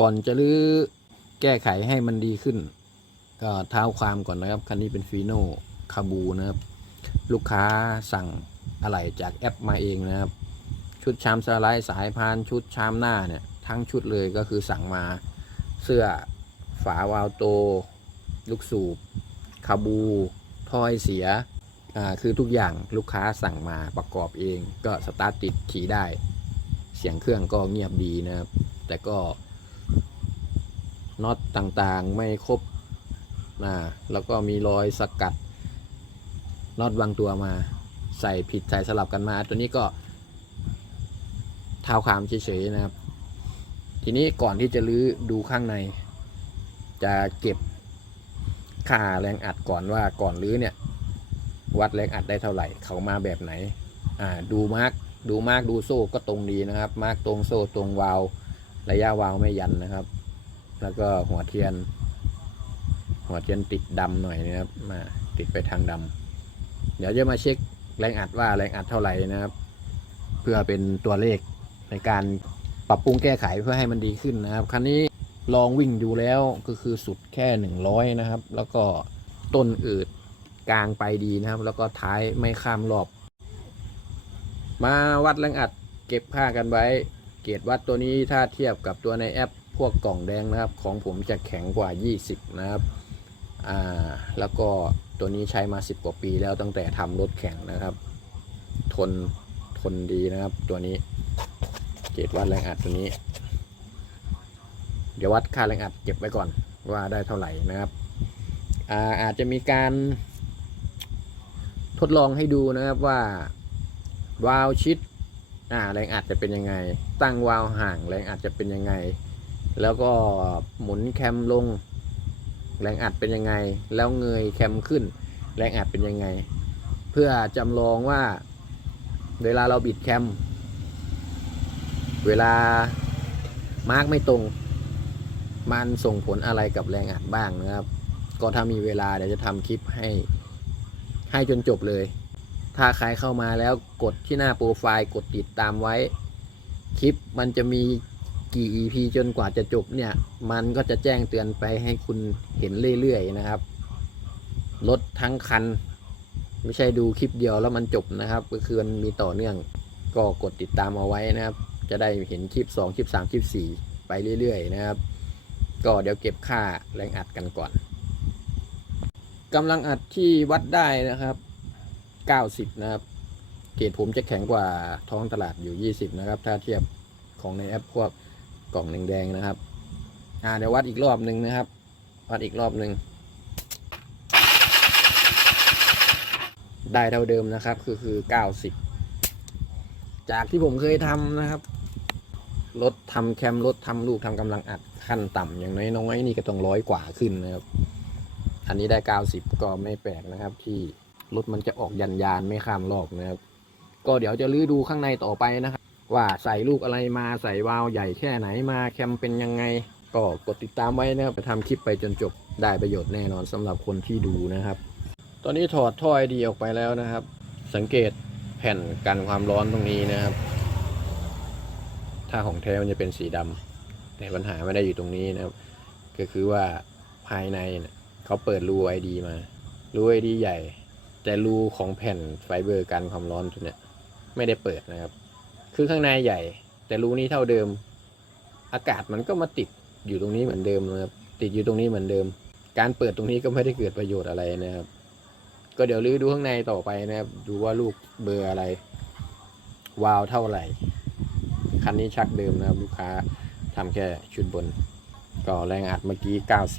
ก่อนจะรื้อแก้ไขให้มันดีขึ้น ก็เท้าความก่อนนะครับ คันนี้เป็นฟีโน่คาบูนะครับ ลูกค้าสั่งอะไหล่จากแอปมาเองนะครับ ชุดชามสไลด์สายพานชุดชามหน้าเนี่ย ทั้งชุดเลยก็คือสั่งมาเสื้อฝาวาล์วโต ลูกสูบคาบูถ้อยเสียอ่าคือทุกอย่างลูกค้าสั่งมาประกอบเอง ก็สตาร์ทติดขี่ได้ เสียงเครื่องก็เงียบดีนะครับ แต่ก็ น็อตต่างๆไม่ครบนะแล้วก็มีรอยสกัดน็อตบางตัวมาใส่ผิดใส่สลับกันมา ตัวนี้ก็เท้าความเฉยๆนะครับ ทีนี้ก่อนที่จะลื้อดูข้างใน จะเก็บค่าแรงอัดก่อนว่าก่อนลื้อเนี่ย วัดแรงอัดได้เท่าไหร่ เขามาแบบไหน อ่าดูมาร์กดูมาร์กดูโซ่ก็ตรงดีนะครับ มาร์กตรงโซ่ตรงวาล์วระยะวาล์วไม่ยันนะครับ แล้วก็หัวเทียน หัวเทียนติดดำหน่อยนะครับมาติดไปทางดำเดี๋ยวจะมาเช็คแรงอัดว่าแรงอัดเท่าไหร่นะครับ เพื่อเป็นตัวเลขในการปรับปรุงแก้ไขเพื่อให้มันดีขึ้นนะครับ คันนี้ลองวิ่งดูแล้วก็คือสุดแค่ 100 นะครับ แล้วก็ต้นอืดกลางไปดีนะครับ แล้วก็ท้ายไม่ข้ามรอบ มาวัดแรงอัดเก็บค่ากันไว้ เกรดวัดตัวนี้ถ้าเทียบกับตัวในแอป พวกกล่องแดงนะครับ ของผมจะแข็งกว่า 20 นะครับ อ่า แล้วก็ตัวนี้ใช้มา 10 กว่าปีแล้วตั้งแต่ทำรถแข่งนะครับ ทน ทนดีนะครับ ตัวนี้ เกรดวัดแรงอัดตัวนี้ เดี๋ยววัดค่าแรงอัดเก็บไว้ก่อนว่าได้เท่าไหร่นะครับอาอาจจะมีการทดลองให้ดูนะครับว่าวาล์วชิดอ่าแรงอัดจะเป็นยังไง ตั้งวาล์วห่างแรงอัดจะเป็นยังไง แล้วก็หมุนแคมลง แรงอัดเป็นยังไง แล้วเงยแคมขึ้น แรงอัดเป็นยังไง เพื่อจำลองว่า เวลาเราบิดแคม เวลามาร์กไม่ตรง มันส่งผลอะไรกับแรงอัดบ้างนะครับ ก็ถ้ามีเวลาเดี๋ยวจะทำคลิปให้ให้จนจบเลย ถ้าใครเข้ามาแล้วกดที่หน้าโปรไฟล์กดติดตามไว้ คลิปมันจะมี กี่ EP จนกว่าจะจบเนี่ย มันก็จะแจ้งเตือนไปให้คุณเห็นเรื่อยๆนะครับ รถทั้งคัน ไม่ใช่ดูคลิปเดียวแล้วมันจบนะครับ ก็คือมันมีต่อเนื่องก็กดติดตามเอาไว้นะครับ จะได้เห็นคลิป 2 คลิป 3 คลิป 4 ไปเรื่อยๆนะครับ ก็เดี๋ยวเก็บค่าแรงอัดกันก่อนกำลังอัดที่วัดได้นะครับ 90 นะครับ เกรดผมจะแข็งกว่าท้องตลาดอยู่ 20 นะครับ ถ้าเทียบของในแอปพวก กล่องแดงๆนะครับ อ่าเดี๋ยววัดอีกรอบหนึ่งนะครับ วัดอีกรอบหนึ่งได้เท่าเดิมนะครับ คือคือ90จากที่ผมเคยทำนะครับรถทำแคมรถทำลูกทำกำลังอัดขั้นต่ำอย่างน้อยๆนี่ก็ต้องร้อยกว่าขึ้นนะครับ อันนี้ได้90ก็ไม่แปลกนะครับ ที่รถมันจะออกยันยานไม่ข้ามรอบนะครับ ก็เดี๋ยวจะลื้อดูข้างในต่อไปนะครับ ว่าใส่ลูกอะไรมาใส่วาล์วใหญ่แค่ไหนมาแคมเป็นยังไงก็กดติดตามไว้นะครับจะทำคลิปไปจนจบได้ประโยชน์แน่นอนสำหรับคนที่ดูนะครับ ตอนนี้ถอดท่อไอดีออกไปแล้วนะครับ สังเกตแผ่นกันความร้อนตรงนี้นะครับ ถ้าของแท้มันจะเป็นสีดำแต่ปัญหาไม่ได้อยู่ตรงนี้นะครับ ก็คือว่าภายในเนี่ยเขาเปิดรูไอดีมารูไอดีใหญ่ แต่รูของแผ่นไฟเบอร์กันความร้อนตัวเนี้ยไม่ได้เปิดนะครับ คือข้างในใหญ่ แต่รูนี้เท่าเดิม อากาศมันก็มาติดอยู่ตรงนี้เหมือนเดิมนะครับ ติดอยู่ตรงนี้เหมือนเดิม การเปิดตรงนี้ก็ไม่ได้เกิดประโยชน์อะไรนะครับ ก็เดี๋ยวลื้อดูข้างในต่อไปนะครับ ดูว่าลูกเบอร์อะไร วาวเท่าไหร่ คันนี้ชักเดิมนะครับ ลูกค้าทำแค่ชุดบน ก็แรงอัดเมื่อกี้ 90